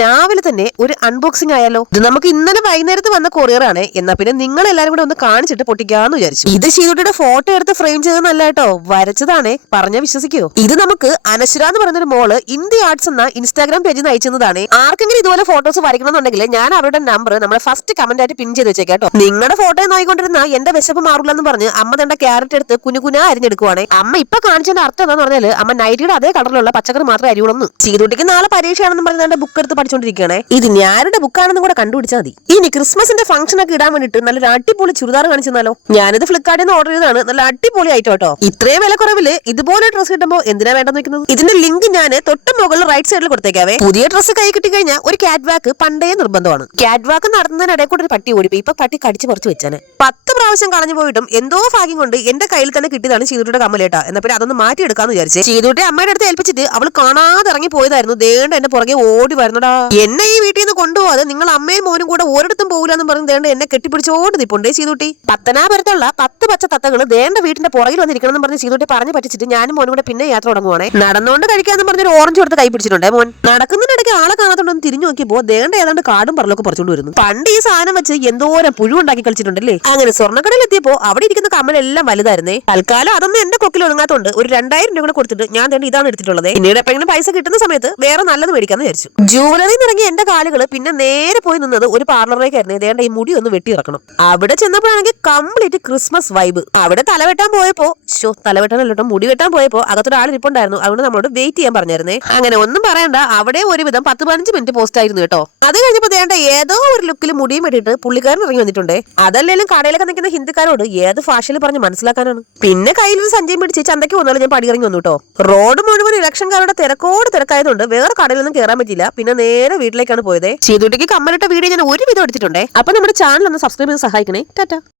രാവിലെ തന്നെ ഒരു അൺബോക്സിംഗ് ആയാലോ? ഇത് നമുക്ക് ഇന്നലെ വൈകുന്നേരത്ത് വന്ന കൊറിയർ ആണ്. എന്നാ പിന്നെ നിങ്ങൾ എല്ലാരും കൂടെ ഒന്ന് കാണിച്ചിട്ട് പൊട്ടിക്കാന്ന് വിചാരിച്ചു. ഇത് ശീതുട്ടിയുടെ ഫോട്ടോ എടുത്ത് ഫ്രെയിം ചെയ്തെന്നല്ല കേട്ടോ, വരച്ചതാണേ. പറഞ്ഞ വിശ്വസിക്കോ? ഇത് നമുക്ക് അനശ്വര എന്ന് പറയുന്നൊരു മോള് ഇന്ത്യ ആർട്സ് എന്ന ഇൻസ്റ്റാഗ്രാം പേജിൽ നിന്ന് അയച്ചതാണ്. ആർക്കെങ്കിലും ഇതുപോലെ ഫോട്ടോസ് വരയ്ക്കണമെന്നുണ്ടെങ്കിൽ ഞാൻ അവരുടെ നമ്പർ നമ്മുടെ ഫസ്റ്റ് കമന്റ് ആയിട്ട് പിൻ ചെയ്ത് വെച്ചേക്കാം കേട്ടോ. നിങ്ങളുടെ ഫോട്ടോ നോക്കിക്കൊണ്ടിരുന്ന എന്റെ വിശപ്പ് മാറില്ലെന്ന് പറഞ്ഞ് അമ്മ തന്റെ ക്യാരറ്റ് എടുത്ത് കുനുകുന അരിഞ്ഞെടുക്കുവാണ്. അമ്മ ഇപ്പൊ കാണിച്ചതിന്റെ അർത്ഥം എന്താന്ന് പറഞ്ഞാല് അമ്മ നൈറ്റിയുടെ അതേ കളറിലുള്ള പച്ചക്കറി മാത്രമേ അരിയുള്ളൂ. ചീതുട്ടിക്ക് നാളെ പരീക്ഷയാണെന്ന് പറഞ്ഞ ബുക്ക് എടുത്ത് പഠിച്ചോണ്ടിരിക്കുകയാണ്. ഇത് ഞാരുടെ ബുക്കാണെന്നും കൂടെ കണ്ടുപിടിച്ചാൽ മതി. ഇനി ക്രിസ്മസിന്റെ ഫംഗ്ഷൻ ഒക്കെ ഇടാൻ വേണ്ടിട്ട് നല്ലൊരു അടിപൊളി ചുരിദാർ കാണിച്ചെന്നാലോ? ഞാനിത് ഫ്ലിപ്കാർട്ടിൽ നിന്ന് ഓർഡർ ചെയ്തതാണ്. നല്ല അടിപൊളി ആയിട്ട് കേട്ടോ. ഇത്രയും വില കുറവില് ഇതുപോലെ ഡ്രസ് കിട്ടുമ്പോൾ എന്തിനാ വേണ്ടെന്ന് വെക്കുന്നത്? ഇതിന്റെ ലിങ്ക് ഞാൻ തൊട്ട് മുകളിൽ റൈറ്റ് സൈഡിൽ കൊടുത്തേക്കാവേ. പുതിയ ഡ്രസ് കൈ കിട്ടി കഴിഞ്ഞാൽ ഒരു ക്യാറ്റ് വാക്ക് പണ്ടേ നിർബന്ധമാണ്. ക്യാറ്റ് വാക്ക് നടത്തുന്നതിനിടയിൽ കൂടെ ഒരു പട്ടി ഓടിപ്പോയി. ഇപ്പൊ പട്ടി കടിച്ച് പറിച്ചു വെച്ചാണ്. 10 പ്രാവശ്യം കളഞ്ഞു പോയിട്ടും എന്തോ ഭാഗ്യം കൊണ്ട് എന്റെ കയ്യിൽ തന്നെ കിട്ടിയതാണ് ചീതുട്ടിയുടെ കമ്മലേട്ടാ. എന്നാ പിന്നെ അതൊന്ന് മാറ്റിയെടുക്കാന്ന് വിചാരിച്ചേ. ചീതുട്ടി അമ്മയുടെ അടുത്ത് ഏൽപ്പിച്ചിട്ട് അവൾ കാണാതെ ഇറങ്ങി പോയതായിരുന്നു. ദേണ്ട എന്റെ പുറകെ ഓടി വരുന്നടാ. എന്നെ ഈ വീട്ടിൽ നിന്ന് കൊണ്ടുപോകാതെ നിങ്ങൾ അമ്മയും മോനും കൂടെ ഒരിടത്തും പോകില്ലെന്ന് പറഞ്ഞ് ദേണ്ട എന്നെ കെട്ടിപ്പിടിച്ചോണ്ട് നിപ്പുണ്ടേ ചീതുട്ടി. പത്തനാപുരത്തുള്ള 10 പച്ച തത്തകൾ ദേണ്ട വീട്ടിന്റെ പുറകിൽ വന്നിരിക്കണം എന്ന് പറഞ്ഞ് ചീതുട്ടി പറഞ്ഞു പറ്റിച്ചിട്ട് ഞാനും മോനും കൂടെ പിന്നെ യാത്ര തുടങ്ങുവാണേ. നടന്നുകൊണ്ട് കഴിക്കാന്ന് പറഞ്ഞൊരു ഓറഞ്ച് കൊടുത്ത് കൈ പിടിച്ചിട്ടുണ്ടേ മോൻ. നടക്കുന്നതിനിടയ്ക്ക് ആളെ കാണാത്തോണ്ടൊന്ന് തിരിഞ്ഞു നോക്കിയപ്പോ ദേണ്ട ഏതാണ്ട് കാടും പറലൊക്കെ പറിച്ചോണ്ട് വരുന്നു. പണ്ട് ഈ സാധനം വെച്ച് എന്തോരം പുഴുണ്ടാക്കി കളിച്ചിട്ടുണ്ടല്ലേ. അങ്ങനെ സ്വർണ്ണക്കടയിൽ എത്തിയപ്പോ അവിടെ ഇരിക്കുന്ന കമ്മലെല്ലാം വലുതായിരുന്നേ. തൽക്കാലം അതൊന്നും എന്റെ കൊക്കിൽ ഒതുങ്ങാത്തോണ്ട് ഒരു 2000 രൂപ കൂടെ കൊടുത്തിട്ട് ഞാൻ തന്നെ ഇതാണ് എടുത്തിട്ടുള്ളത്. പിന്നീട് എപ്പോഴെങ്കിലും പൈസ കിട്ടുന്ന സമയത്ത് വേറെ നല്ലത് മേടിക്കാന്ന് വിചാരിച്ചു. ജൂവലറിയിൽ ഇറങ്ങി എന്റെ കാലുകൾ പിന്നെ നേരെ പോയി നിന്നത് ഒരു പാർലറിലേക്കായിരുന്നു. ഇതേണ്ട ഈ മുടി ഒന്ന് വെട്ടി ഇറക്കണം. അവിടെ ചെന്നപ്പോഴാണെങ്കിൽ കംപ്ലീറ്റ് ക്രിസ്മസ് വൈബ്. അവിടെ തലവെട്ടാൻ പോയപ്പോ തലവെട്ടാനല്ലോ മുടി വെട്ടാൻ പോയപ്പോ അകത്തൊരാൾ ഇരിപ്പുണ്ടായിരുന്നു. അതുകൊണ്ട് നമ്മളോട് വെയിറ്റ് ചെയ്യാൻ പറഞ്ഞായിരുന്നേ. അങ്ങനെ ഒന്നും പറയണ്ട, അവിടെ ഒരുവിധം 10-15 മിനിറ്റ് പോസ്റ്റ് ആയിരുന്നു കേട്ടോ. അത് കഴിഞ്ഞപ്പോ ദേണ്ട ഏതോ ഒരു ലുക്കിൽ മുടിയും വെട്ടിയിട്ട് പുള്ളിക്കാരൻ ഇറങ്ങി വന്നിട്ടുണ്ടേ. അതല്ലേലും കടയിലൊക്കെ നിൽക്കുന്ന ഹിന്ദിക്കാരോട് ഏത് ഭാഷയിൽ പറഞ്ഞ് മനസ്സിലാക്കാനാണ്. പിന്നെ കയ്യിൽ ഒരു സഞ്ചയം പിടിച്ച് ചന്തയ്ക്ക് വന്നാലും ഞാൻ പടിയിറങ്ങി വന്നു കേട്ടോ. റോഡ് മുഴുവൻ ഇലക്ഷൻകാരുടെ തിരക്കായതുകൊണ്ട് വേറെ കടയിലൊന്നും കയറാൻ പറ്റില്ല. പിന്നെ നേരെ വീട്ടിലേക്കാണ് പോയത്. ചീതുട്ടിക്ക് കമ്മലിട്ട വീഡിയോ ഞാൻ ഒരുവിധം എടുത്തിട്ടുണ്ടേ. അപ്പൊ നമ്മുടെ ചാനൽ ഒന്ന് സബ്സ്ക്രൈബ് ചെയ്ത് സഹായിക്കണേ. ടാറ്റാ.